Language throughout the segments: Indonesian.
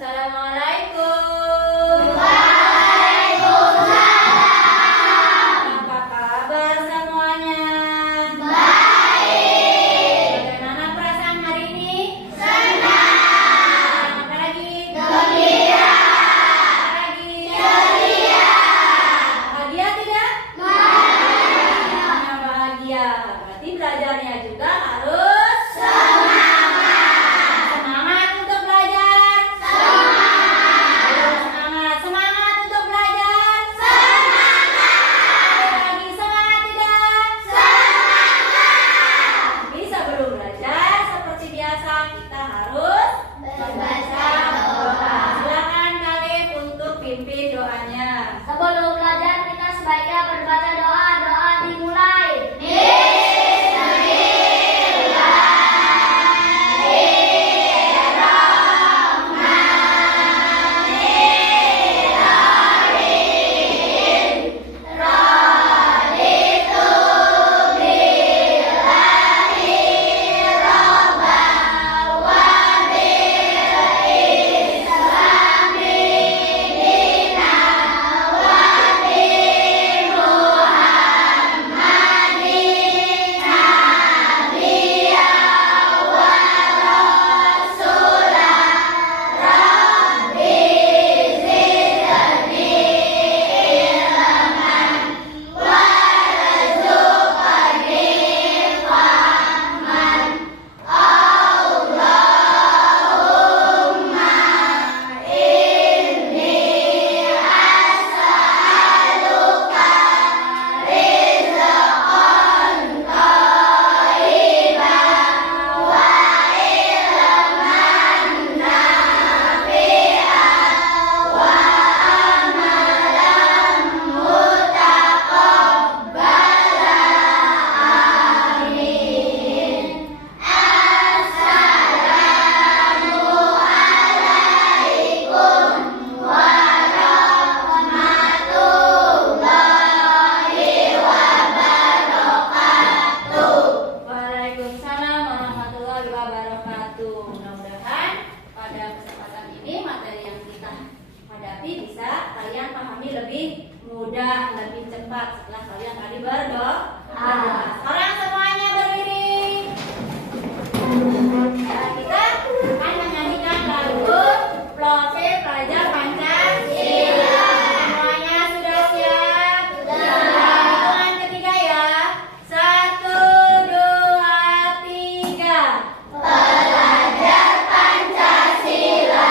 Assalamualaikum. Waalaikumsalam. Apa kabar semuanya? Baik. Bagaimana perasaan hari ini? Senang. Apa lagi? Gembira. Apa lagi? Ceria. Bahagia tidak? Bahagia. Bahagia. Berarti belajarnya juga harus Semangat. semangat untuk belajar. Semangat. Semangat untuk belajar. Semangat. Lagi semangat tidak? Semangat. Tapi sebelum belajar seperti biasa kita harus Membaca doa. Silakan Khalif untuk pimpin doanya. Sebelum belajar kita sebaiknya berbaca doa. Doa dimulai. Waalaikumsalam warahmatullahi wabarakatuh. Mudah-mudahan pada kesempatan ini materi yang kita hadapi bisa kalian pahami lebih mudah, lebih cepat setelah kalian tadi berdoa. Sekarang semuanya berdiri. Nah, kita akan menyanyikan lagu Profil Pelajar Pancasila. Semuanya sudah siap? Hitungan ketiga ya. 1, 2, 3. Belajar Pancasila,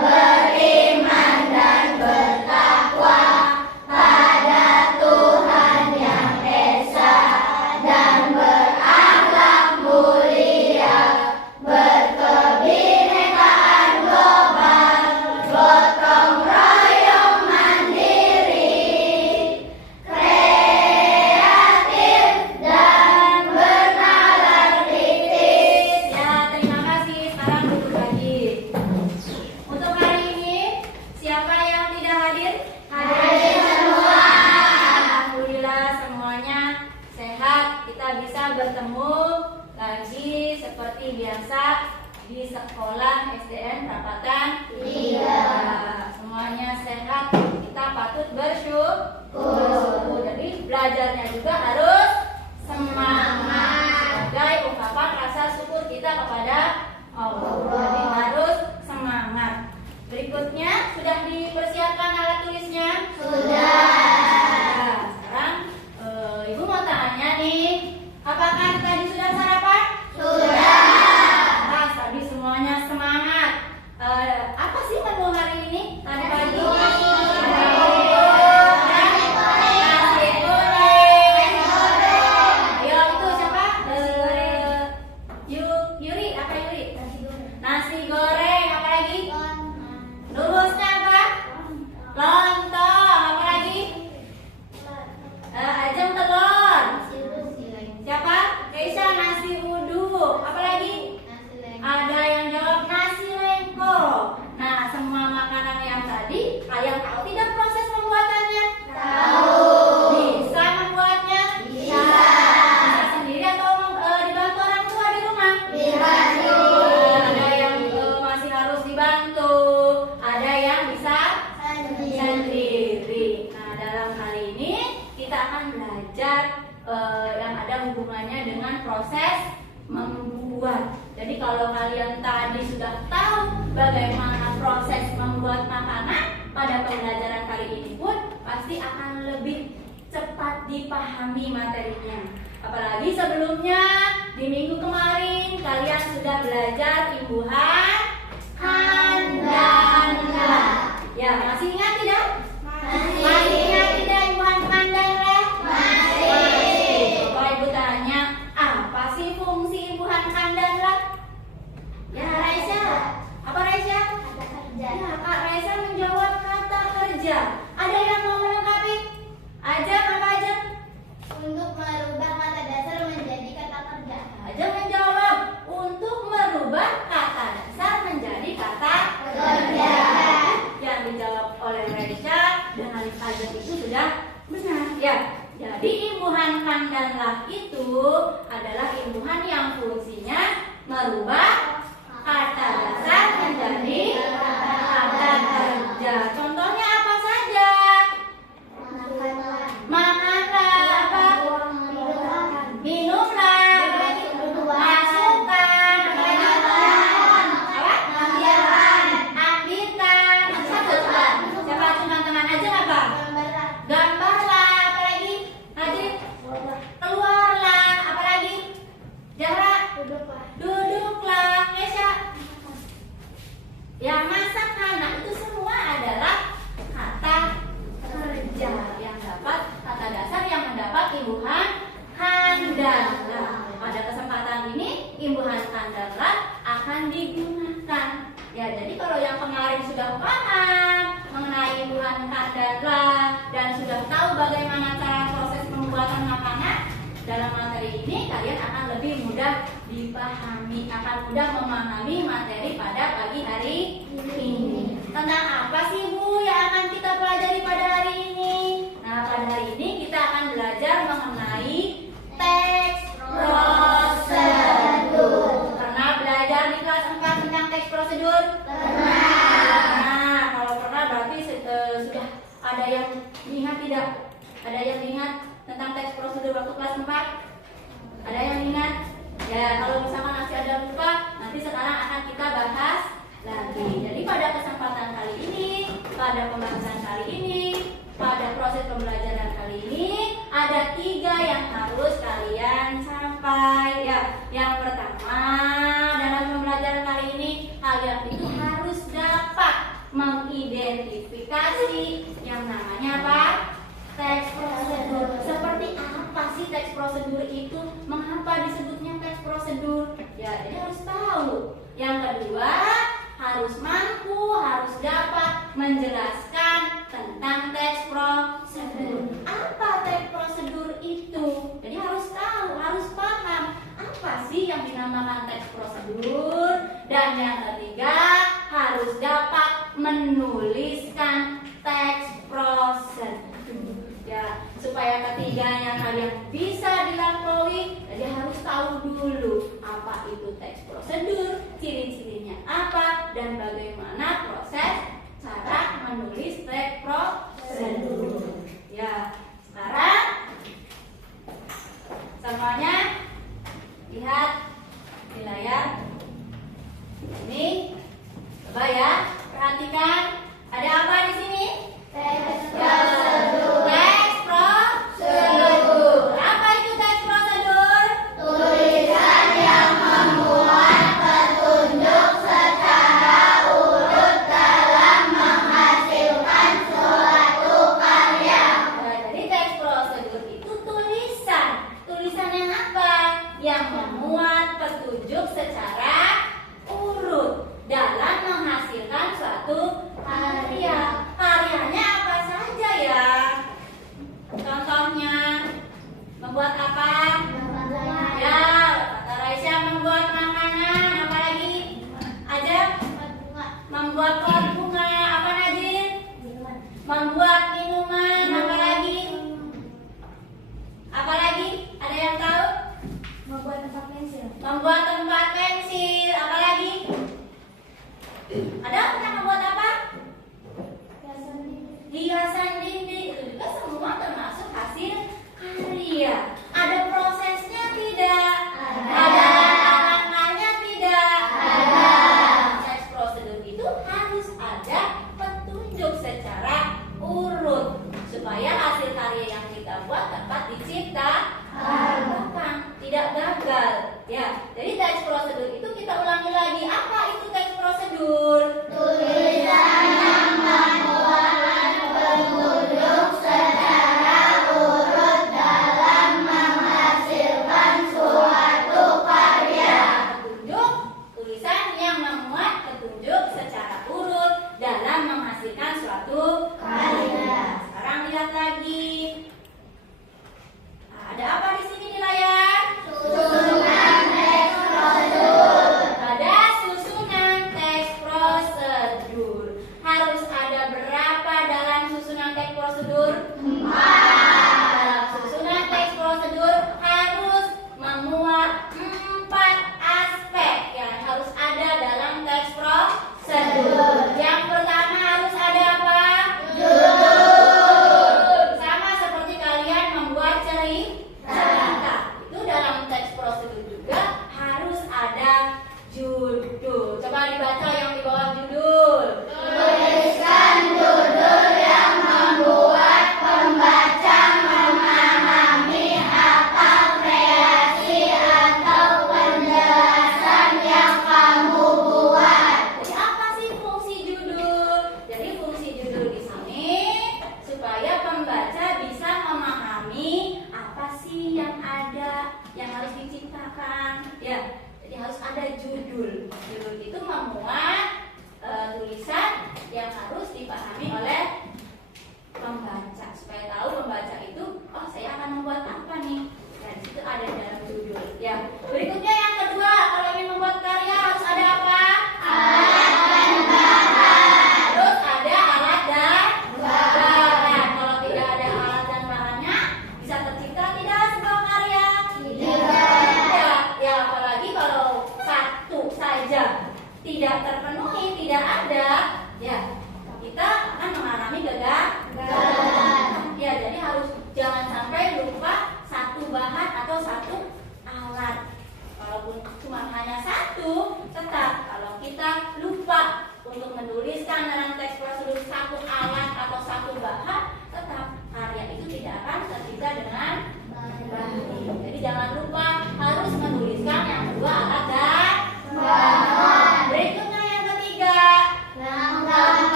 beriman dan bertakwa pada Tuhan Yang Esa dan berakhlak mulia, berkebinekaan global, gotong royong mandiri, kreatif dan bernalar kritis. Ya, terima kasih. Sekarang duduk lagi. Untuk hari ini, siapa yang tidak hadir? Hadir semua. Alhamdulillah semuanya sehat. Kita bisa bertemu lagi seperti biasa di sekolah SDN Perapatan 3. Semuanya sehat. Kita patut bersyukur. Jadi belajarnya juga harus semangat. Sebagai ungkapan rasa syukur kita kepada Allah. Jadi harus semangat. Berikutnya sudah dipersiapkan alat tulisnya? Sudah. Nah, sekarang Ibu mau tanya nih, apakah tadi sudah sarapan? Sudah. Nah, tadi semuanya semangat. Apa sih menu hari ini? Tadi pagi? Nasi goreng. Ayo itu siapa? Yuri, apa Yuri? Nasi goreng, apa lagi? Lurusnya apa? Lontong, apa lagi? Ajeng telur. Siapa? Keisha nasi uduk. Apa lagi? Ada yang jawab nasi lengko. Nah, semua makanan yang tadi hubungannya dengan proses membuat. Jadi kalau kalian tadi sudah tahu bagaimana proses membuat makanan, pada pembelajaran kali ini pun pasti akan lebih cepat dipahami materinya. Apalagi sebelumnya di minggu kemarin kalian sudah belajar imbuhan kan dan la. Ya, masih ingat tidak? Masih ingat tidak imbuhan kan dan la? Masih. Bapak Ibu tanya, apa sih fungsi imbuhan kan dan la? Ya, Raisa. Apa Raisa? Kata kerja. Ya, Kak Raisa menjawab kata kerja. Ada yang mau melengkapi? Ajeng, apa Ajeng? Untuk merubah kata dasar menjadi kata kerja. Ajeng menjawab untuk merubah kata dasar menjadi kata Kerja. Yang dijawab oleh Raisa dan Ajeng itu sudah benar. Ya, jadi imbuhan kan dan lah itu adalah imbuhan yang fungsinya merubah kata dasar menjadi kata kerja. Contohnya apa saja? Makanlah, apa? Minumlah, masukkan, apa? Ambilkan. Siapa teman-teman aja apa? Gambarlah, apa lagi? Najib, keluarlah, apa lagi? Zahra, duduklah. Kesha, ya masakkan. Nah, itu semua adalah kata kerja yang dapat kata dasar yang mendapat imbuhan kan dan la. Pada kesempatan ini imbuhan kan dan la akan digunakan. Ya, jadi kalau yang kemarin sudah paham mengenai imbuhan kan dan la dan sudah tahu bagaimana cara proses pembuatan makanan, dalam materi ini kalian akan lebih mudah dipahami, akan mudah memahami materi pada pagi hari ini. Tentang apa sih Bu yang akan kita pelajari pada hari ini? Nah, pada hari ini kita akan belajar mengenai teks prosedur. Pernah belajar di kelas 4 tentang teks prosedur? Nah, kalau pernah berarti sudah ada yang ingat tidak? Ada yang ingat tentang teks prosedur waktu kelas 4? Ada yang ingat? Ya, kalau misalkan masih ada lupa, nanti sekarang akan kita bahas lagi. Jadi pada kesempatan kali ini, pada pembahasan kali ini, pada proses pembelajaran kali ini, ada 3 yang harus kalian capai. Ya, yang pertama dalam pembelajaran kali ini, kalian itu harus dapat mengidentifikasi yang namanya apa? Teks prosedur. Seperti apa sih teks prosedur itu? Mengapa disebutnya teks prosedur? Ya, jadi harus tahu. Yang kedua, harus mampu, harus dapat menjelaskan tentang teks prosedur. Apa teks prosedur itu? Jadi harus tahu, harus paham apa sih yang dinamakan teks prosedur. Dan yang ketiga, harus dapat menuliskan teks prosedur. Ya, supaya ketiganya kalian bisa dilampaui, jadi harus tahu dulu apa itu teks prosedur, ciri-cirinya apa, dan bagaimana proses cara menulis teks prosedur. Ya, sekarang semuanya lihat di layar ini. Coba ya, perhatikan ada apa di sini? Teks prosedur. Teks prosedur. Apa itu teks prosedur? Tulisan yang memuat petunjuk secara urut dalam menghasilkan suatu karya. Nah, jadi teks prosedur itu tulisan. Tulisan yang apa? Yang memuat petunjuk secara urut dalam menghasilkan suatu karya. Karyanya apa saja ya? Contohnya membuat apa? Ya, kata Raisa membuat makanan. Apa lagi? Aja membuat pot bunga. Apa Najib? Membuat minuman. Apa lagi? Apa lagi? Ada yang tahu? Membuat tempat pensil. Membuat tempat pensil. Apa lagi? Ada yang membuat apa? Hiasan dinding. Itu juga semua termasuk hasil karya. Ada prosesnya tidak?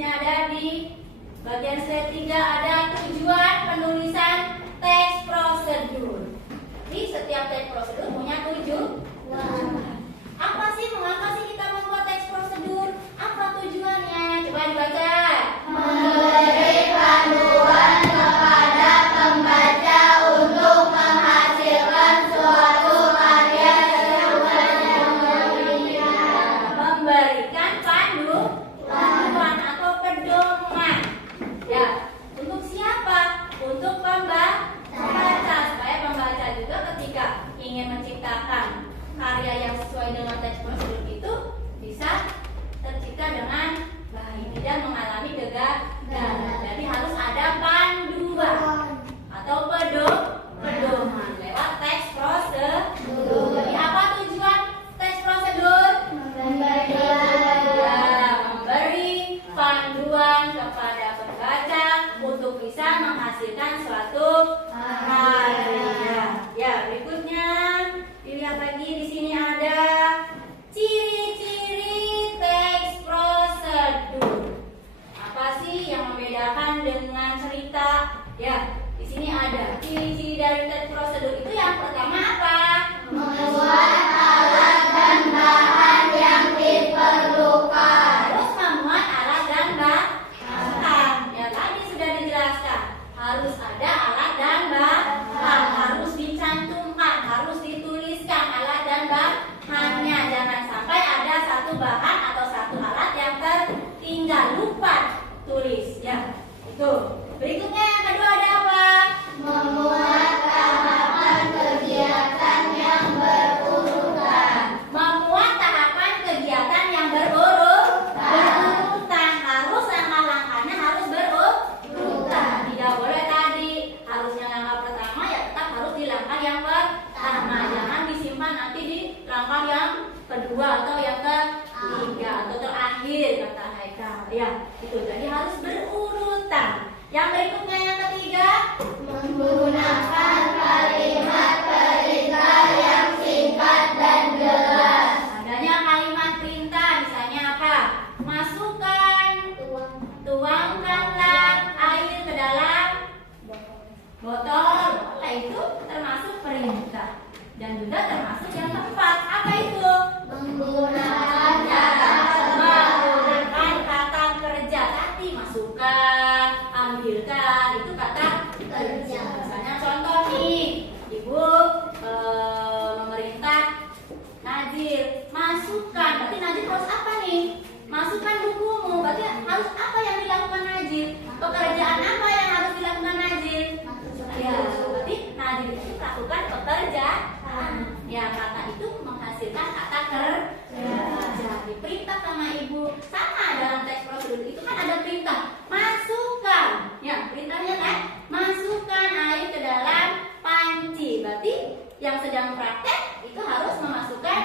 sini ada di bagian slide 3 ada tujuan penulisan teks prosedur. Jadi setiap teks prosedur punya tujuan. Apa sih, mengapa sih kita membuat teks prosedur? Apa tujuannya? Coba dibaca. Memberi panduan kepada pembaca untuk menghasilkan suatu karya sesuai dengan Memberikan panduan atau pedoman. Ya, untuk siapa? Untuk pembaca. Supaya pembaca juga ketika ingin menciptakan karya yang sesuai dengan teks prosedur itu bisa tercipta dengan baik, tidak mengalami kegagalan. Jadi harus ada panduan atau pedoman lewat teks prosedur. Jadi apa tujuan teks prosedur? Memberi panduan kepada pembaca untuk bisa menghasilkan suatu karya. Ya, berikutnya dilihat lagi di sini ada ciri-ciri teks prosedur. Apa sih yang membedakan dengan cerita? Ya, di sini ada ciri-ciri dari teks prosedur itu yang pertama apa? membuat alat dan bahan yang diperlukan. Harus memuat alat dan bahan. Ya, tadi sudah dijelaskan. Harus ada alat dan bahan. Harus dicantumkan, harus dituliskan alat dan bahannya. Jangan sampai ada satu bahan atau satu alat yang tertinggal, lupa tulis. Ya, itu. Berikutnya yang kedua ada apa? Memuat tahapan kegiatan yang berurutan. Memuat tahapan kegiatan yang berurutan. Harus langkah-langkahnya harus berurutan. Tidak boleh tadi harusnya langkah pertama, ya tetap harus di langkah yang pertama. Jangan disimpan nanti di langkah yang kedua atau yang ketiga atau terakhir kata Haikal. Ya, itu. Jadi harus berurutan. Yang berikutnya yang ketiga, Menggunakan kalimat perintah yang singkat dan jelas. adanya kalimat perintah, misalnya apa? Masukkan, tuangkanlah air ke dalam botol. Nah, itu termasuk perintah dan juga termasuk yang keempat. Apa itu? Menggunakan kata kerja. Menggunakan kata kerja. Tadi masukkan, ambilkan, itu kata kerja. Misalnya contoh nih, ibu memerintah Najil, masukkan. Berarti Najil harus apa nih? Masukkan bukumu. Berarti harus apa yang dilakukan Najil? Pekerjaan apa yang harus dilakukan Najil? Ya, berarti Najil itu melakukan pekerjaan. Ya, kata itu menghasilkan kata kerja. Diperintah sama ibu. Sama dalam teks prosedur itu kan ada perintah. Masukkan. Ya, perintahnya kan masukkan air ke dalam panci. Berarti yang sedang praktek itu harus memasukkan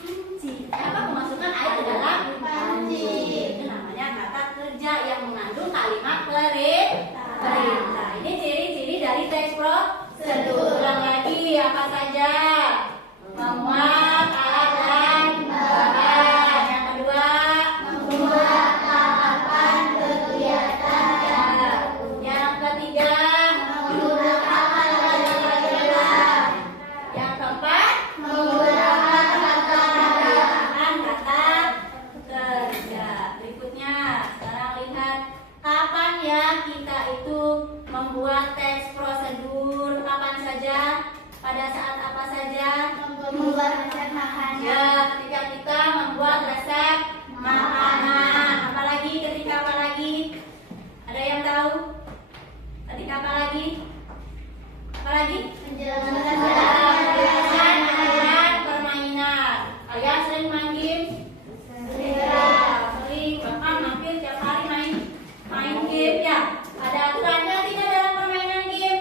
panci. Apa memasukkan air ke dalam panci? Itu namanya kata kerja yang mengandung kalimat perintah. Ini ciri-ciri dari teks prosedur. Ulang lagi, apa saja? Memuat alat dan bahan. Yang kedua, Membuat tahapan kegiatan. yang ketiga, Menggunakan kalimat jelas. yang keempat, Menggunakan kata kerja. kata kerja. Berikutnya, sekarang lihat kapan ya kita itu membuat teks prosedur. Kapan saja? Pada saat apa saja? Membuat resep makanan. Ya, ketika kita membuat resep makanan. Apalagi ketika apa lagi? Ada yang tahu? Ketika apa lagi? Apa lagi? Penjelasan dan permainan. Kalian sering main game? Sering, bahkan hampir tiap hari main game ya. Ada aturannya tidak dalam permainan game?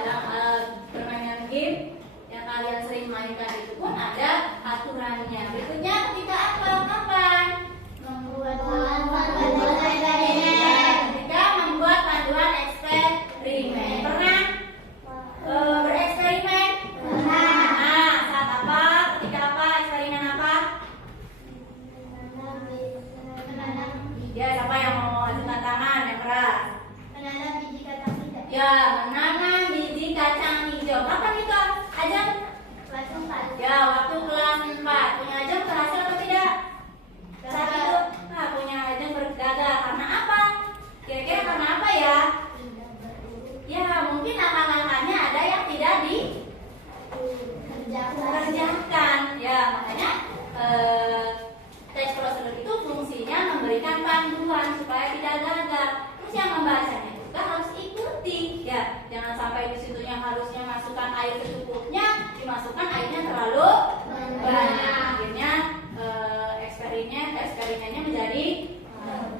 Dalam permainan Boleh, siapa yang mau ajukan tangan yang keras? Menanam biji kacang hijau. Ya, menanam biji kacang hijau. Kapan itu, Ajeng? Kelas 4. Ya, waktu kelas 4. Punya Ajeng berhasil atau tidak? Saat itu, nah, punya Ajeng bergagal. Karena apa? Kira-kira karena apa ya? Ya, mungkin langkah-langkahnya ada yang tidak dikerjakan. Ya, makanya teks prosedur itu fungsinya memberikan panduan supaya tidak gagal. Terus yang membacanya juga harus ikuti. Ya, jangan sampai di situnya harusnya masukkan air secukupnya, dimasukkan airnya terlalu banyak. Akhirnya eksperimennya menjadi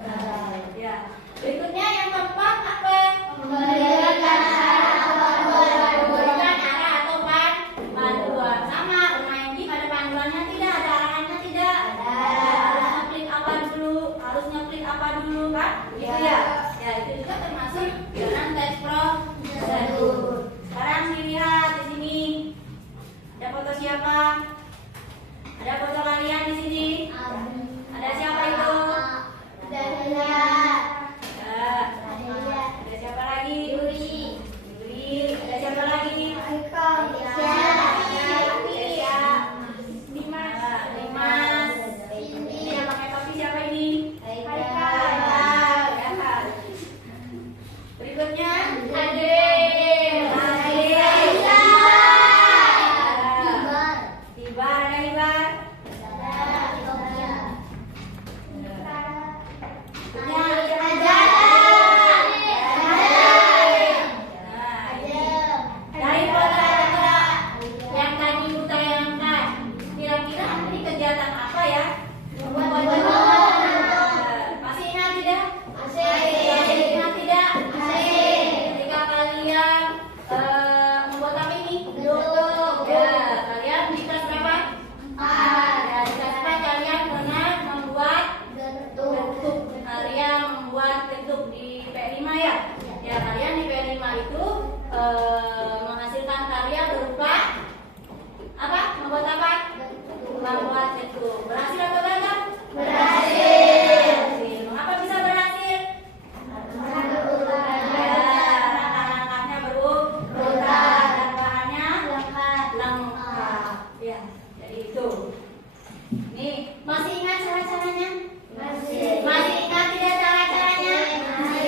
gagal. Ya. Berikutnya yang keempat apa? Memberikan arah atau panduan. Sama bermain game ada panduannya tidak? Ada arahannya tidak? Harus ngeklik apa dulu kan? Gitu ya. Ya, itu juga termasuk dalam teks prosedur. Sekarang dilihat di sini. Ada foto siapa? Ada foto kalian di sini? Ada siapa itu? Ada siapa lagi? Yuri. Ada siapa lagi? Dimas. Ini yang pakai topi siapa ini? Berikutnya Hibar. Ada Hibar? Dari foto yang tadi Ibu tayangkan, kira-kira ini kegiatan apa ya? Masih ingat tidak? Masih ingat tidak? Ketika kalian membuat apa ini? Ya, kalian di kelas berapa? Ya, di kelas 4 kalian pernah membuat bentuk. Kalian membuat bentuk di P5 ya? Ya, kalian di P5 itu menghasilkan karya berupa apa? Membuat apa? Membuat bentuk. Berhasil atau gagal? Berhasil. Mengapa bisa berhasil? Ya, langkah-langkahnya berurutan dan bahannya lengkap. Ya, jadi itu. Nih, masih ingat cara-caranya? Masih ingat tidak cara-caranya?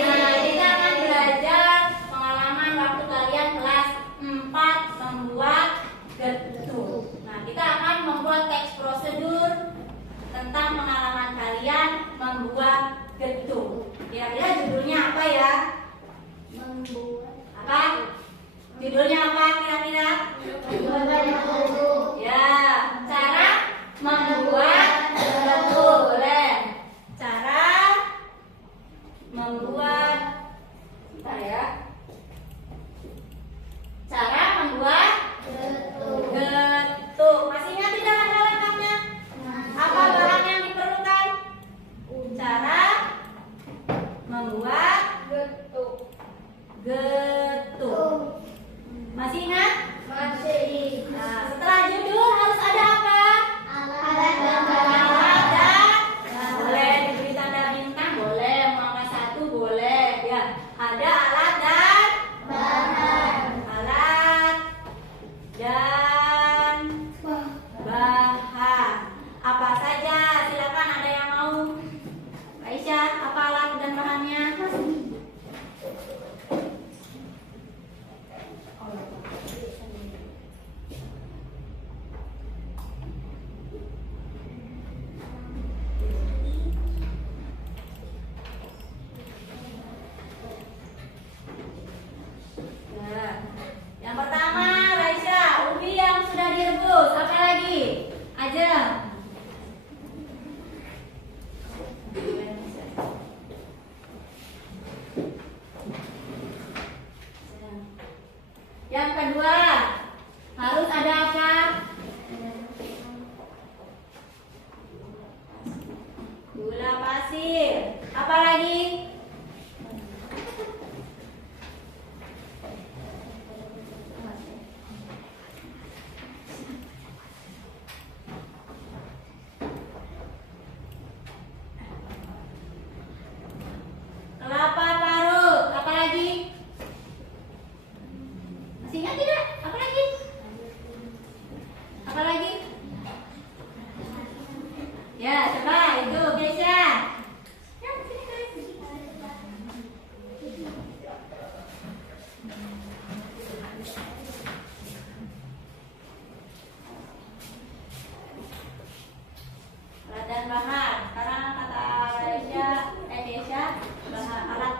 Nah, kita akan belajar pengalaman waktu kalian kelas 4 membuat bentuk. Nah, kita akan membuat teks prosedur tentang pengalaman kalian membuat bentuk. Kira-kira judulnya apa ya? Apa? Judulnya apa kira-kira? Ya, cara membuat bentuk. Boleh. Cara membuat, bentar ya. Cara membuat bentuk. Masih ingat tidak langkah-langkahnya? Apa bahan yang diperlukan? Cara membuat bentuk. Masih ingat? Nah, setelah judul harus ada apa? Alat dan boleh diberi tanda bintang, boleh mengangkat 1, boleh ya. Ada alat dan bahan. Apa saja? Silakan, ada yang mau? Aisyah, apa alat dan bahannya? Nah, yang pertama, Raisya, ubi yang sudah direbus. Apa lagi? Ajeng. Yang kedua, harus ada apa? Gula pasir. Apa lagi?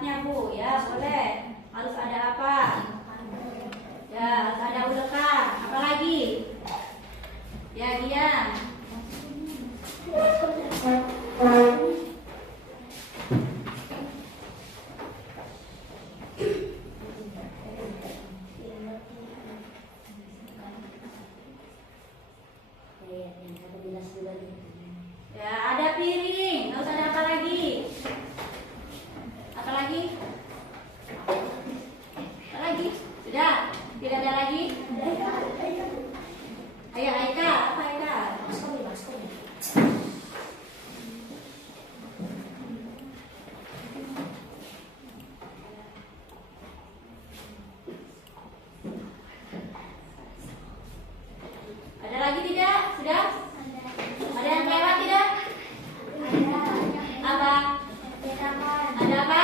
alatnya Bu, ya boleh. Harus ada apa? Ya, harus ada ulekan. Apa lagi? Ya, diam. Ya, ada piring. Harus ada apa lagi? Apa lagi? Apa lagi? Sudah? Tidak ada lagi? Ayo, Aika. Apa Aika? Ada lagi tidak? Sudah? Ada yang lewat tidak? Apa? Ada apa?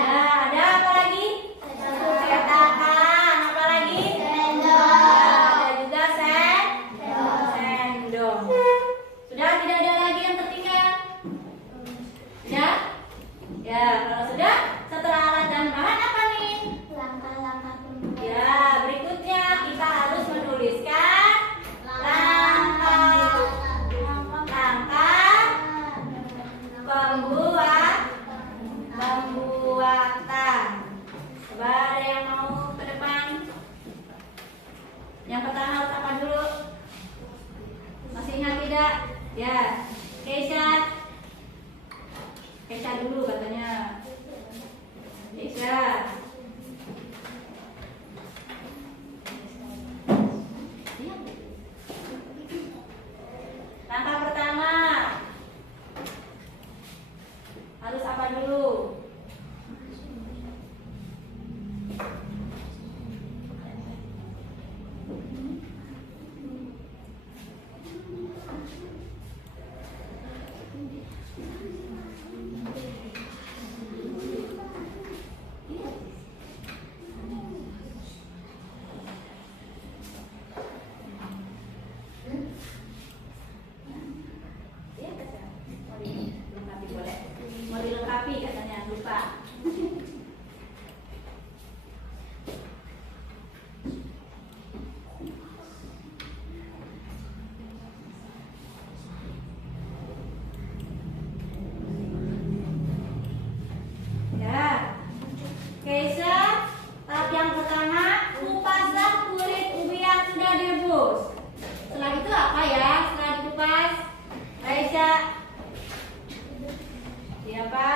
Ya, ada apa lagi? Cetakan. Apa lagi? Ya, ada juga sendok. Sudah, tidak ada lagi yang tertinggal? Sudah? Ya, kalau sudah, setelah alat dan bahan apa nih? Ya, berikutnya kita harus menuliskan langkah pembuatan. Coba ada yang mau ke depan? Yang pertama harus apa dulu? Masih ingat tidak? Ya, Keisha dulu katanya. Keisha. Langkah pertama harus apa dulu? Mau dilengkapi katanya, lupa. Ya, Keisha, tahap yang pertama kupaslah kulit ubi yang sudah direbus. Setelah itu apa ya? Setelah dikupas, Keisha. Siapa?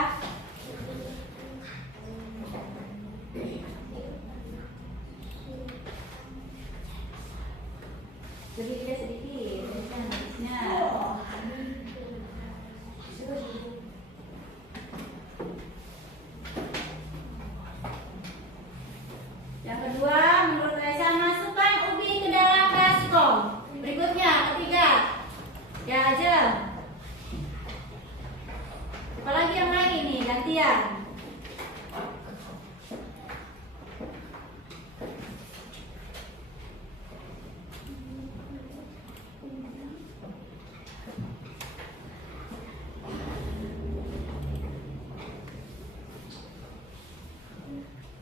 Sedikit sedikit, kan habisnya. Yang kedua, menurut Aisyah, masukkan ubi ke dalam baskom. Berikutnya, ketiga. Ya, aja. Apalagi yang lain ini, gantian.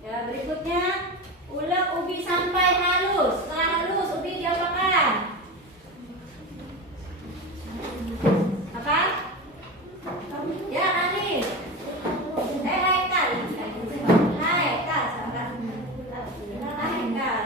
Ya, berikutnya ulek ubi sampai halus. Setelah halus, ubi diapakan? Apa? Ya, Anis. Haikal. Haikal, sabar. Haikal.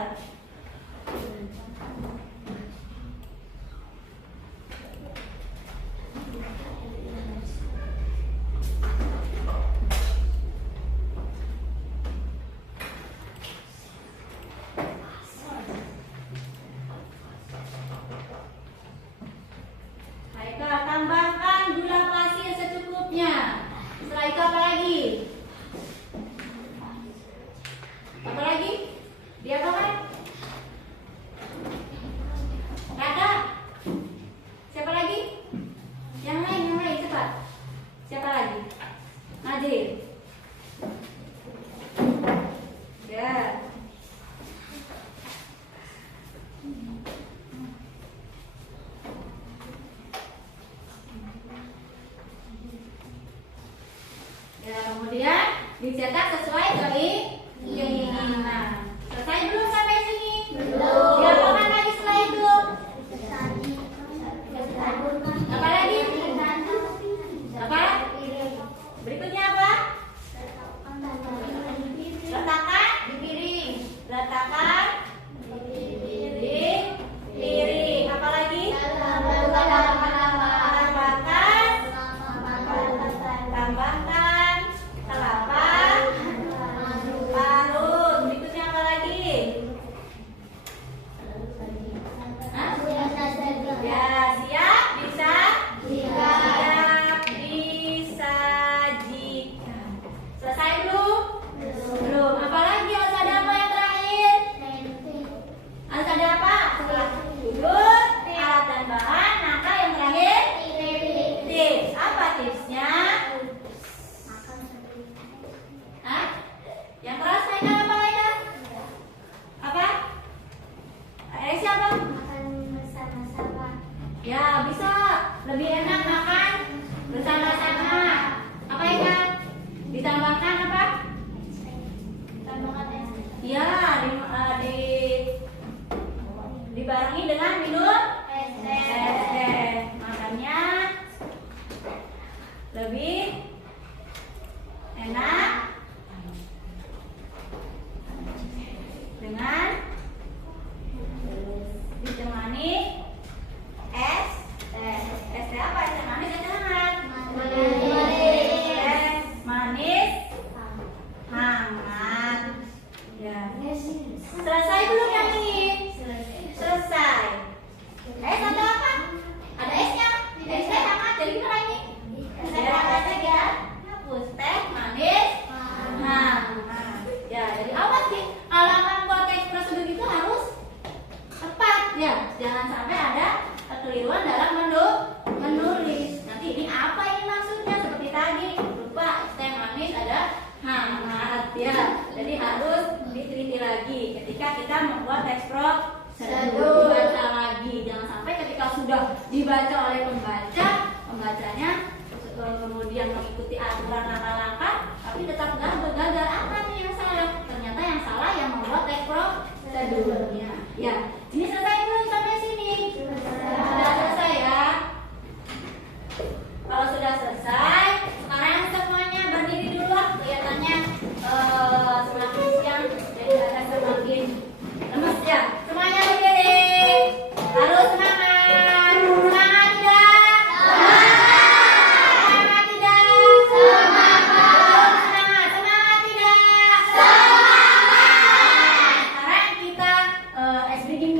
Haikal, tambahkan gula pasir secukupnya. Setelah itu apa lagi? Apa lagi? Dia apa kan? Kakak? Siapa lagi? Yang lain cepat. Siapa lagi? Najib. Ya. Ya, kemudian dicetak sesuai keinginan. Selesai belum sampai sini? Belum. Diapakan lagi setelah itu? Apa lagi? Apa? Berikutnya apa? Letakkan di piring. Letakkan di piring. Apa lagi? Tambahkan kelapa parut. Berikutnya apa lagi? Hah? Ya, siap bisa? Siap disajikan. Selesai belum? Belum. Apa lagi? Harus ada apa yang terakhir? Harus ada apa? Setelah duduk, alat dan bahan, maka yang terakhir tips. Apa tipsnya? Hah? Yang keras Laika apa Laika? Apa? Siapa? Ya, bisa. Lebih enak makan bersama-sama. Apa ya? Ditambahkan apa? Ya, dibarengi dengan minum es teh. Makanya lebih enak dengan ditemani es teh. Es teh apa? Es teh manis, es teh hangat. Es manis hangat. Ya. Selesai belum yang ini? Selesai. Ada apa? Ada esnya. Es teh hangat. Jadi gimana ini? Saya rasa ya. Hapus teh manis hangat. Ya, jadi awas sih. Alamat buat teks prosedur itu harus tepat ya. Jangan sampai ada kekeliruan dalam menulis. Nanti ini apa ini maksudnya? Seperti tadi lupa es teh manis ada hangat ya. Jadi harus diteliti lagi ketika kita membuat teks prosedur. Baca lagi. Jangan sampai ketika sudah dibaca oleh pembacanya kemudian mengikuti aturan langkah-langkah tapi tetap gagal. Apa nih yang salah? Ternyata yang salah yang membuat teks prosedurnya. Ya, ini selesai belum sampai sini? Sudah selesai ya. Kalau sudah selesai, sekarang semuanya berdiri dulu lah. Kelihatannya semakin siang jadi ada semakin lemes ya. Semuanya berdiri. Harus semangat. Semangat tidak? Semangat tidak? Semangat. Semangat tidak? Sekarang kita breathing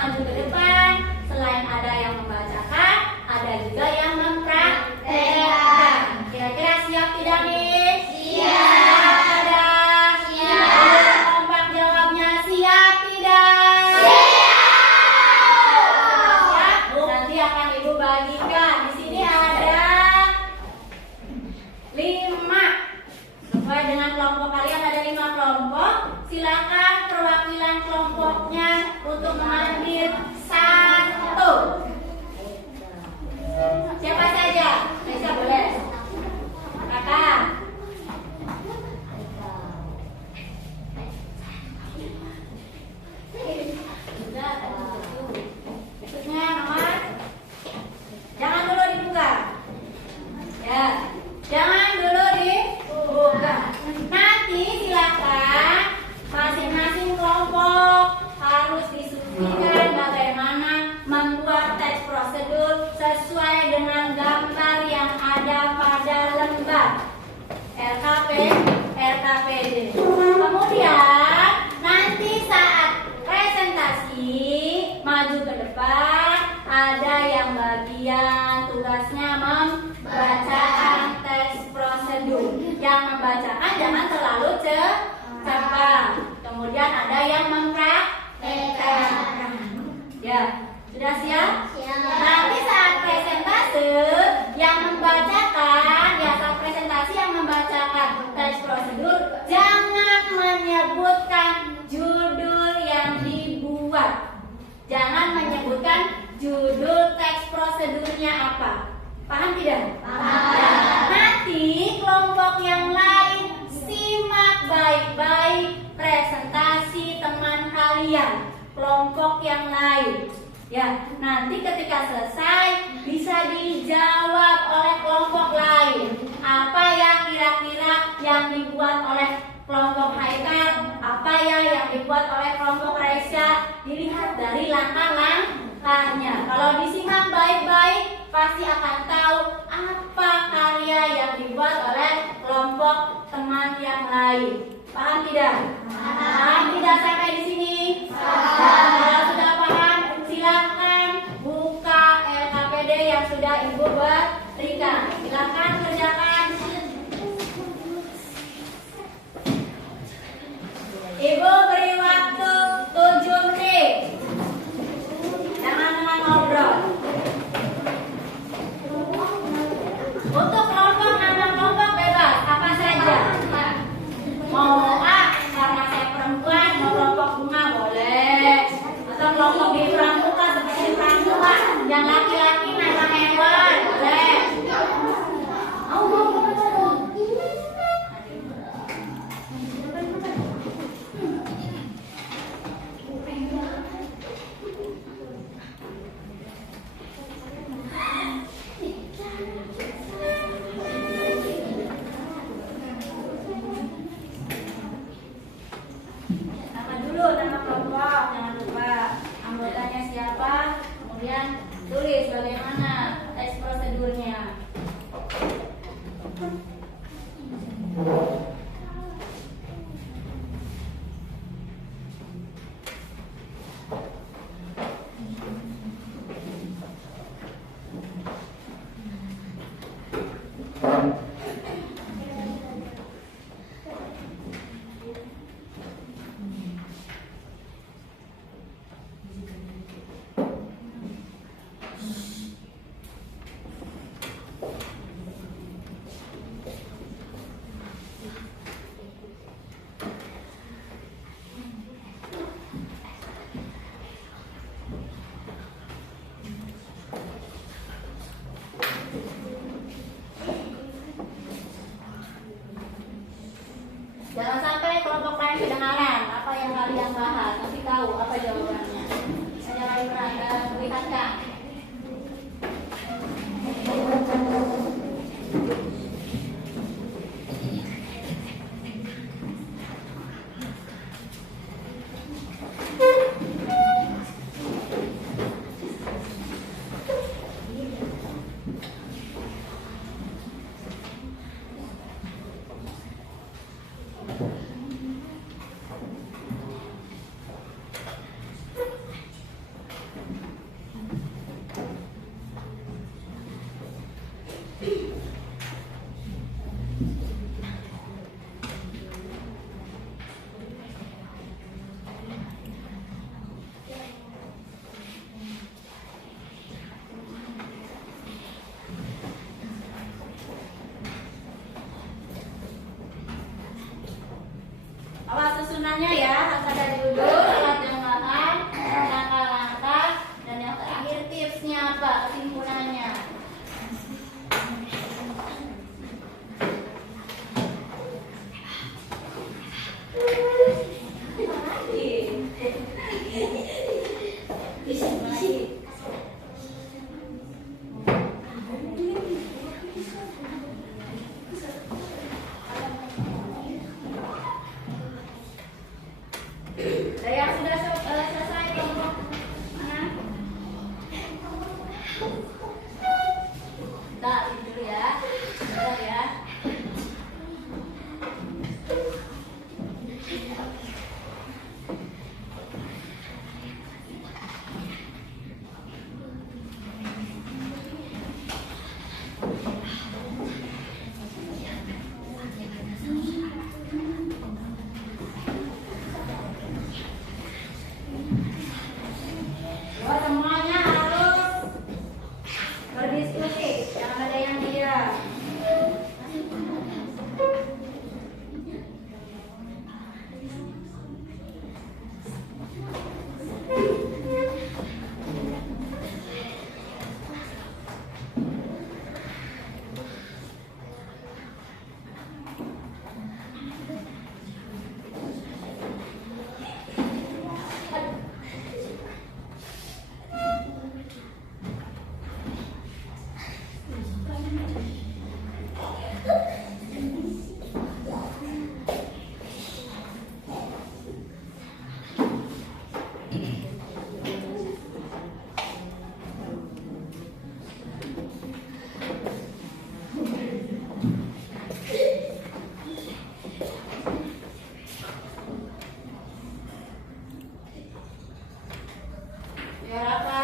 maju ke depan. Selain ada yang membacakan, ada juga yang mempraktekkan. Kira-kira siap tidak nih? Siap. Tidak? Siap. Kompak jawabnya siap tidak? Siap. Nanti akan Ibu bagikan. Di sini ada 5. Sesuai dengan kelompok kalian ada 5 kelompok. Silakan perwakilan kelompoknya untuk mengambil 1. Siapa saja? Bisa boleh. Kakak. Berikutnya nomor. Jangan dulu dibuka. Ya, jangan dulu dibuka. Nanti silakan masing-masing kelompok harus diskusikan bagaimana membuat teks prosedur sesuai dengan gambar yang ada pada lembar RKPD. Kemudian nanti saat presentasi maju ke depan, ada yang bagian tugasnya membacakan teks prosedur. Yang membacakan jangan terlalu cepat. Kemudian ada yang mempraktekkan. Ya, sudah siap? Siap. Nanti saat presentasi yang membacakan teks prosedur jangan menyebutkan judul yang dibuat. Jangan menyebutkan judul teks prosedurnya apa. Paham tidak? Paham. Ya. Nanti kelompok yang lain simak baik-baik presentasi teman kalian. Kelompok yang lain. Ya, nanti ketika selesai bisa dijawab oleh kelompok lain. Apa ya kira-kira yang dibuat oleh kelompok Haikal? Apa ya yang dibuat oleh kelompok Raisya? Dilihat dari langkah-langkahnya. Kalau disimak baik-baik, pasti akan tahu apa karya yang dibuat oleh kelompok teman yang lain. Paham tidak? Paham tidak sampai di sini? Kalau sudah paham, silakan buka LKPD yang sudah Ibu berikan. Silakan kerjakan. Ibu beri waktu 7 menit. Jangan ngobrol. Untuk kelompok, nama kelompok bebas, apa saja. Mau A karena saya perempuan, mau kelompok bunga boleh. Atau kelompok di pramuka seperti di pramuka. Yang laki-laki nama hewan boleh. Nama dulu, nama kelompok, jangan lupa anggotanya siapa, kemudian tulis bagaimana teks prosedurnya. Jangan sampai kelompok lain kedengaran apa yang kalian bahas, nanti tahu apa jawabannya. Saya lagi perlihatkan. Biar apa?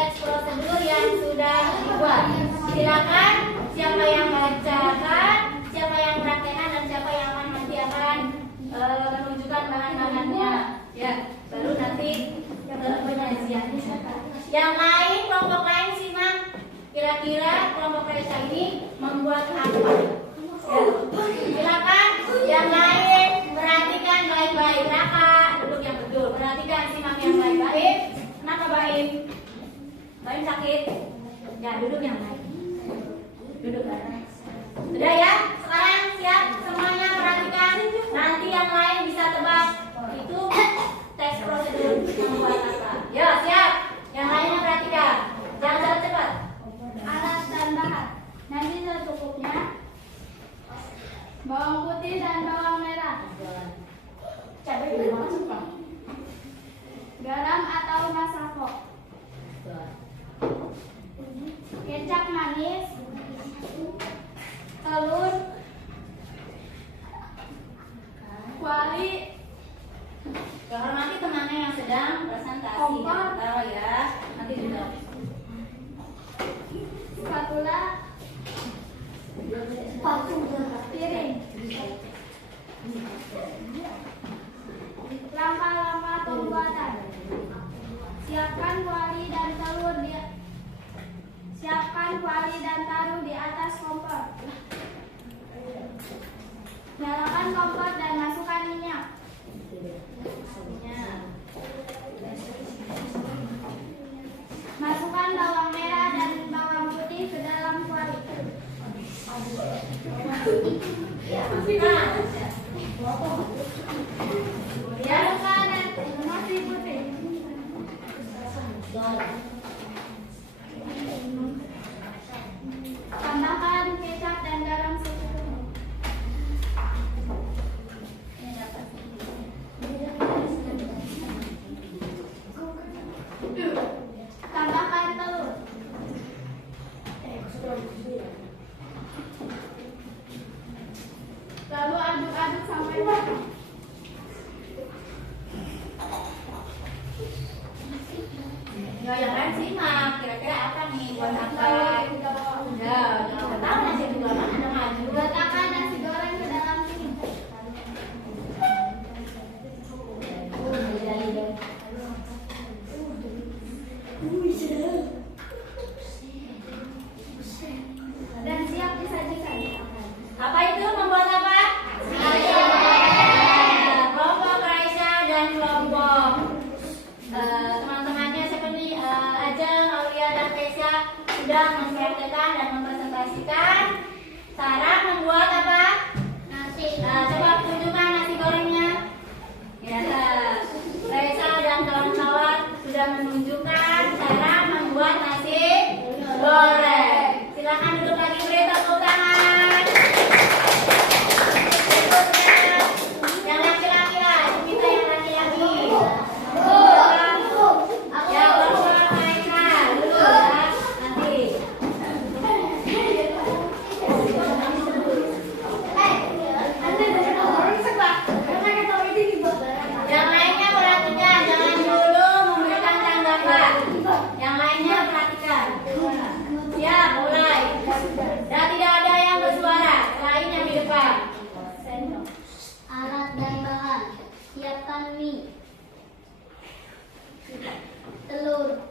teks prosedur yang sudah dibuat. Silakan siapa yang bacakan, siapa yang praktekkan, dan siapa yang nanti akan menunjukkan bahan-bahannya. Ya, baru nanti penyajian. Yang lain, kelompok lain simak. Kira-kira kelompok Raisa ini membuat apa? Ya. Silakan yang lain perhatikan baik-baik. Raka, duduk yang betul. Perhatikan, simak yang baik-baik. Kenapa Baim? Baim sakit? Ya, duduk yang baik. Duduk. Sudah ya? Sekarang siap semuanya perhatikan. Nanti yang lain bisa tebak. Itu tes prosedur membuat apa? Ya, siap. Yang lainnya perhatikan. Jangan cepat. Alat dan bahan. Nanti secukupnya. Bawang putih dan bawang merah. Garam atau masako. Kecap manis. Telur. Kuali. Kalau nanti temannya yang sedang presentasi, Kompor. tahu ya. Nanti juga. Spatula. Piring. Langkah-langkah pembuatan. Siapkan kuali dan telur di Siapkan kuali dan taruh di atas kompor. Nyalakan kompor dan masukkan minyak. Masukkan bawang merah dan bawang putih ke dalam kuali. Masukkan nasi putih. Tambahkan kecap dan garam secukupnya. Tambahkan telur. Lalu aduk-aduk sampai matang. Ya, yang lain simak. Kira-kira apa nih? Buat apa? Ya, jangan tahu nasi juga mana ada maju. Letakkan nasi goreng ke dalam sini. Dan siap disajikan. Apa itu? Membuat apa? Kelompok Raisa dan kelompok teman-temannya seperti Ajeng, Aulia, dan Kesia sudah mempraktekkan dan mempresentasikan cara membuat apa? Nasi. Coba tunjukkan nasi gorengnya. Ya, Raisa dan kawan-kawan sudah menunjukkan cara membuat nasi goreng. Silakan duduk lagi, beri tepuk tangan. Berikutnya, yang laki-laki lah, kita yang laki-laki. Ya, kelompok Raisa dulu ya, nanti. Yang lainnya perhatikan, jangan dulu memberikan tanggapan. Yang lainnya perhatikan. Siap, mulai. Dan tidak ada yang bersuara, selain yang di depan. Alat dan bahan. Siapkan mie. Telur.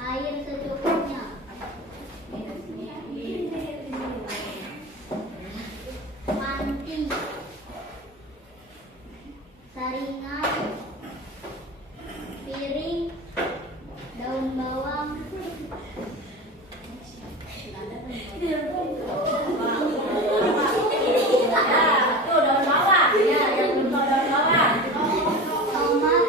Air secukupnya. Manti. Saringan. Piring. Daun bawang. Ya, tuh daun bawang. Ya, yang betul daun bawang. Tomat.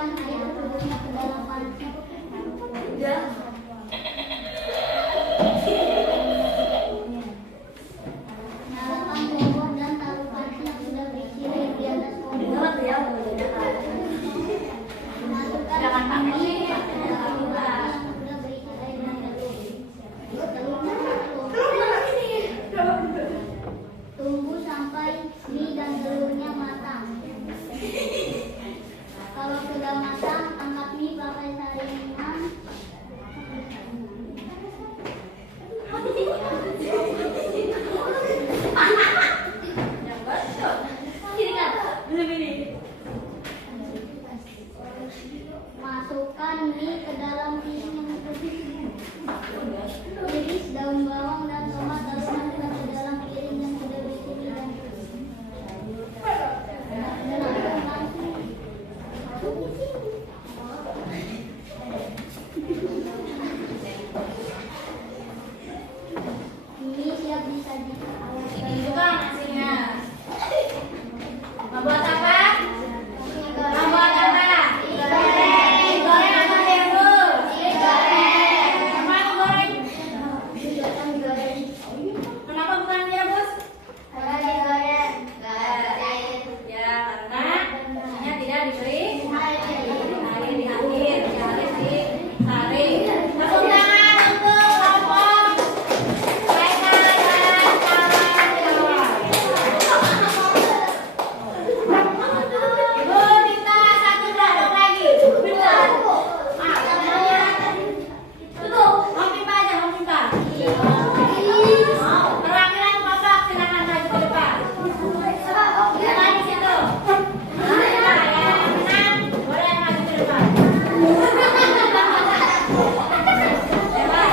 masukkan air telurnya ke dalam panci. Nyalakan kompor dan taruh panci yang sudah berisi air di atas kompor. Masukkan mie ke dalam panci yang sudah berisi air dan telur. Telurnya tunggu sampai mie dan telurnya matang. Kalau sudah matang, angkat mie pakai saringan. Masukkan mie ke dalam piring yang terpisah. Iris daun bawang dan tomat lalu masukkan ke dalam piring yang sudah berisi mie dan mie siap disajikan. Ini juga nasinya. Mau buat apa? Mau buat apa? Digoreng atau direbus? Kenapa goreng? Kenapa bukan direbus? Ya, karena nasinya tidak diberi air di akhir, harus disaring. Tepuk tangan untuk kelompok mereka dan kawan-kawan. Ibu minta satu kelompok lagi. Tutup, mau pipa aja, mau pipa. Perwakilan kelompok silakan maju ke depan. Silakan di situ. Ya, yang menang boleh maju ke depan. Hebat.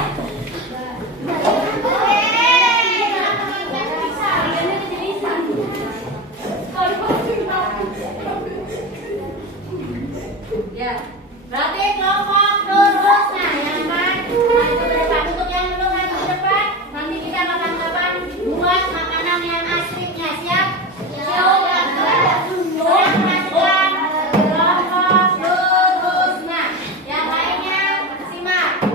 Ya, berarti kelompok lurus. Nah, yang kan maju ke depan. Untuk yang belum maju ke depan, nanti kita kapan-kapan buat makanan yang aslinya. Siap? Siap. Saya mengajukan kelompok lurus. Nah, yang lainnya simak.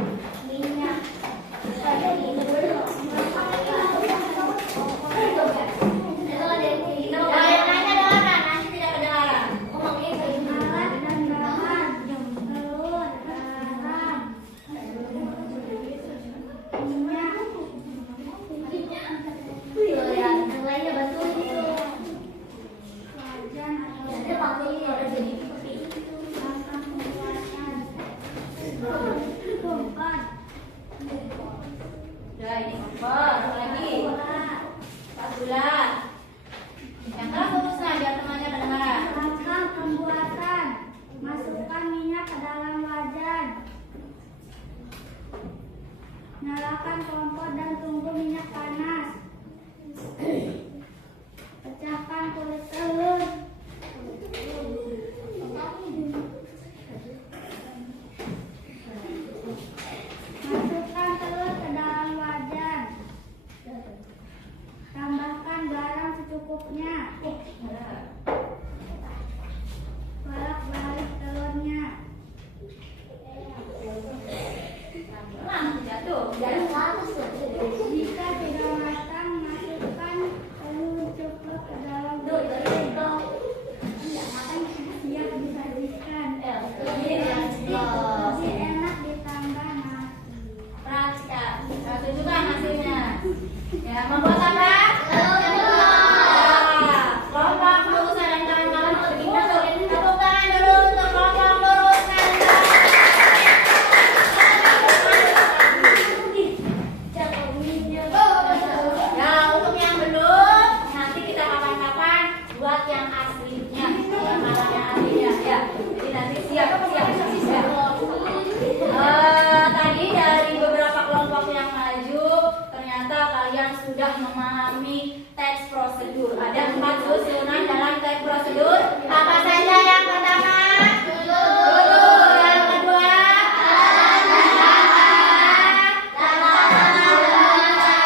Nah, yang lainnya dengarkan, nanti tidak kedengaran. Alat dan bahan telur, garam, minyak. Wajan langkah pembuatan. Keempat, Udah, ini kompor. Apa lagi? Spatula. Yang kelas lurus, nah, biar temannya kedengaran. langkah pembuatan. Masukkan minyak ke dalam wajan. Nyalakan kompor dan tunggu minyak panas. Pecahkan kulit telur. Masukkan telur ke dalam wajan. Tambahkan garam secukupnya. Bolak-balik telurnya. Jatuh. Jika sudah matang, masukkan telur ceplok ke dalam piring. Siap disajikan. Lebih enak ditambah nasi. Perhatikan. Tunjukkan hasilnya. Ya, membuat apa? Kelompok lurus dan kawan-kawan pergi masuk. Tepuk tangan dulu untuk kelompok lurus dan ya, untuk yang belum, nanti kita kapan-kapan buat yang aslinya, makanan yang aslinya ya. Jadi nanti siap. Tadi dari beberapa kelompok yang maju, ternyata kalian sudah memahami teks prosedur. Ada 4 susunan dalam teks prosedur. Apa saja yang pertama? Dulu. Yang kedua?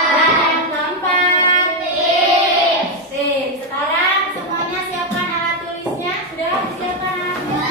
Dan yang keempat? Sip. Sekarang semuanya siapkan alat tulisnya. Sudah disiapkan alatnya?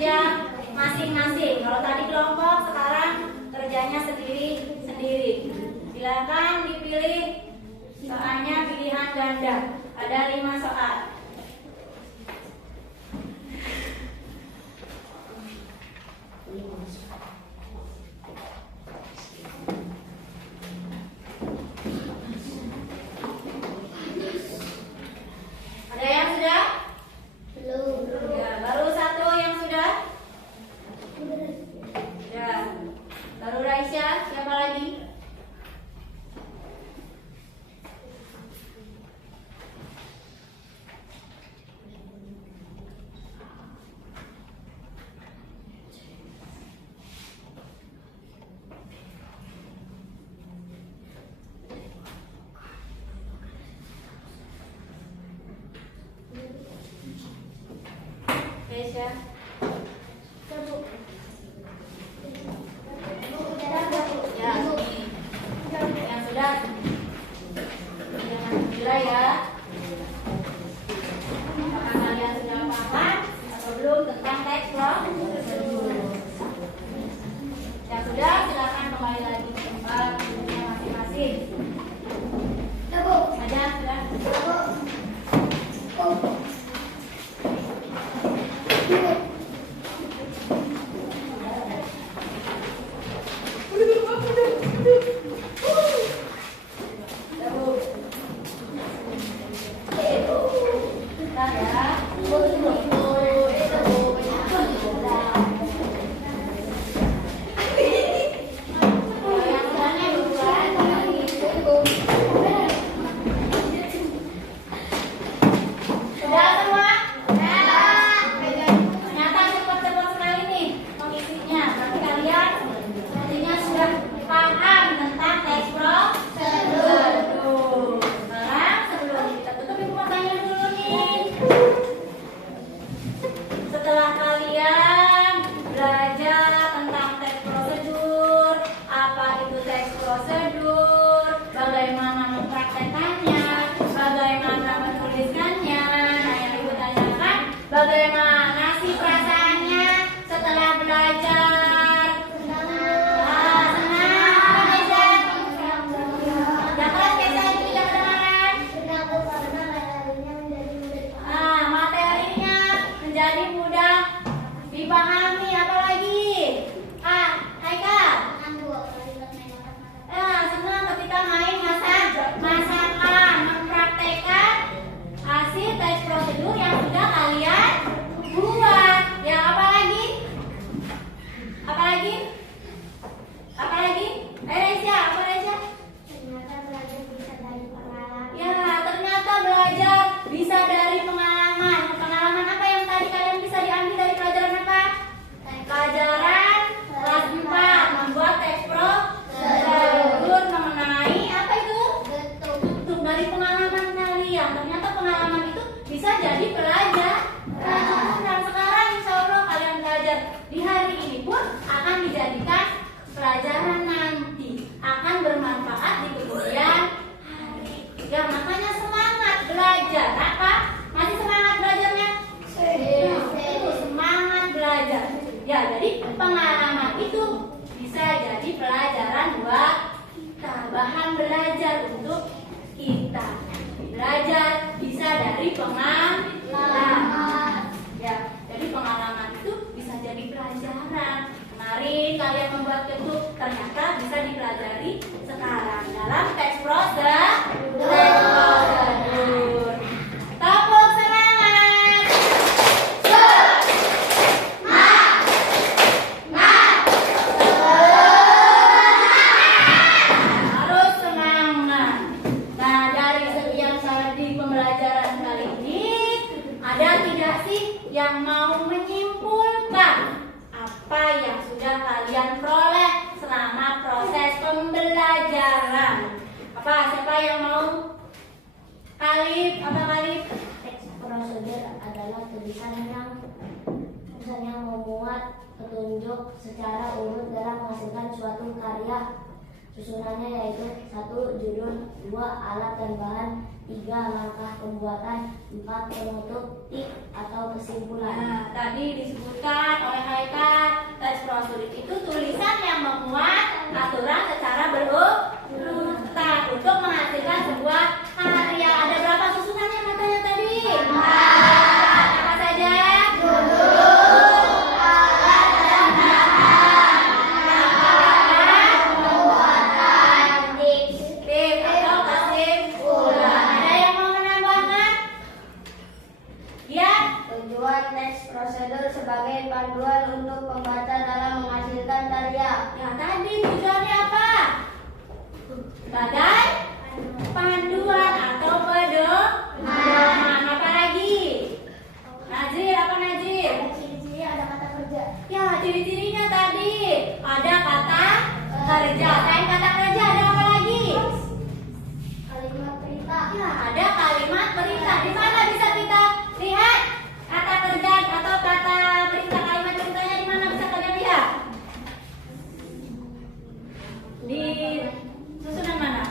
kerja masing-masing. Kalau tadi kelompok, sekarang kerjanya sendiri-sendiri. Silakan dipilih soalnya pilihan ganda. Ada 5 soal. Ada yang sudah? Belum. Ya, baru 1 yang sudah? Ya. Baru Raisya, siapa lagi? Raisya. Ya, yang sudah. Jangan gila ya. Apakah kalian sudah paham atau belum tentang teks prosedur? Yang sudah, silakan kembali lagi ke tempat duduknya masing-masing. Ada sudah? Setelah kalian belajar tentang teks prosedur, apa itu teks prosedur, bagaimana mempraktekannya, bagaimana menuliskannya, nah yang ibu tanyakan, bagaimana sih perasaannya setelah belajar? Ah, senang, apa Desa? Ya kelas Desa ini tidak kedengaran? Ah, materinya menjadi mudah dipahami, apalagi Haikal senang ketika main masakan, mempraktekkan hasil teks prosedur yang sudah kalian buat. Ya, apalagi Resya, apa Resya? Ya, ternyata belajar bisa dari pengalaman. Pengalaman apa yang tadi kalian bisa diambil dari pelajaran apa? Pelajaran kelas 4, membuat teks prosedur mengenai apa itu? Bentuk dari pengalaman kalian. Ternyata pengalaman itu bisa jadi pelajaran. Dan sekarang insya Allah kalian belajar di hari ini pun akan dijadikan pelajaran nanti, akan bermanfaat di kemudian hari. Ya, makanya semangat belajar. Apa? Masih semangat belajarnya? Semangat belajar. Ya, jadi pengalaman itu bisa jadi pelajaran buat kita, bahan belajar untuk kita. Belajar bisa dari pengalaman. Ya, jadi pengalaman itu bisa jadi pelajaran. Kemarin kalian membuat ketuk, ternyata bisa dipelajari sekarang dalam teks prosedur. Tepuk semangat. Harus semangat. Nah, dari sekian tadi pembelajaran kali ini, ada tidak sih yang mau menyimpulkan apa yang sudah kalian peroleh selama proses pembelajaran? Apa? Siapa yang mau? Khalif, apa Khalif? Teks prosedur adalah tulisan yang memuat petunjuk secara urut dalam menghasilkan suatu karya. Susunannya yaitu 1. Judul, 2. Alat dan bahan, 3. Langkah pembuatan, 4. Penutup, tik atau kesimpulan. Nah, tadi disebutkan oleh sulit itu tulisan yang memuat aturan secara berurutan untuk menghasilkan sebuah karya. Ada berapa susunannya matanya tadi? Apa saja? Tip atau kesimpulan. Ada yang mau menambahkan? Ya. Tujuan teks prosedur sebagai panduan untuk pembaca dalam menghasilkan karya. Ya tadi tujuannya apa? Sebagai panduan atau pedoman. Apa lagi? Najir, apa Najir? Ciri-ciri ada kata kerja. Ya, ciri-cirinya tadi ada kata kerja. Selain kata kerja ada apa lagi? Kalimat perintah. Ya, ada kalimat perintah. Di mana bisa kita lihat kata kerja atau kata perintah, kalimat perintahnya di mana bisa kalian lihat? Di susunan mana?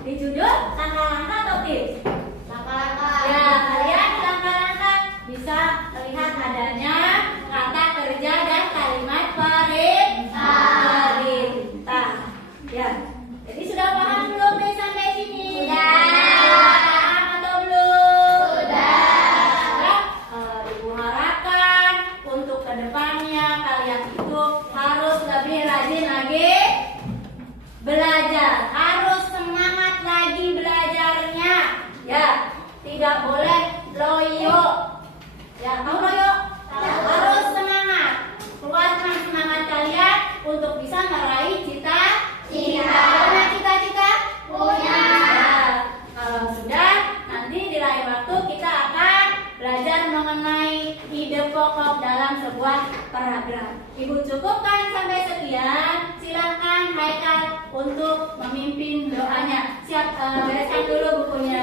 Di judul, langkah-langkah atau tips? Langkah-langkah. Ya, kalian di langkah-langkah bisa melihat adanya kata kerja dan kalimat perintah. Ya, jadi sudah paham belum nih sampai sini? Paham atau belum? Ya, Ibu harapkan untuk kedepannya kalian itu harus lebih rajin lagi belajar, harus semangat lagi belajarnya. Ya, tidak boleh loyo. Ya, mau loyo? Harus semangat. Keluarkan semangat kalian untuk bisa meraih cita-cita. Punya cita-cita? Punya. Ya, kalau sudah, nanti di lain waktu kita akan belajar mengenai ide pokok dalam sebuah paragraf. Ibu cukupkan sampai sekian. Silakan Haikal untuk memimpin doanya. Siap, bereskan dulu bukunya.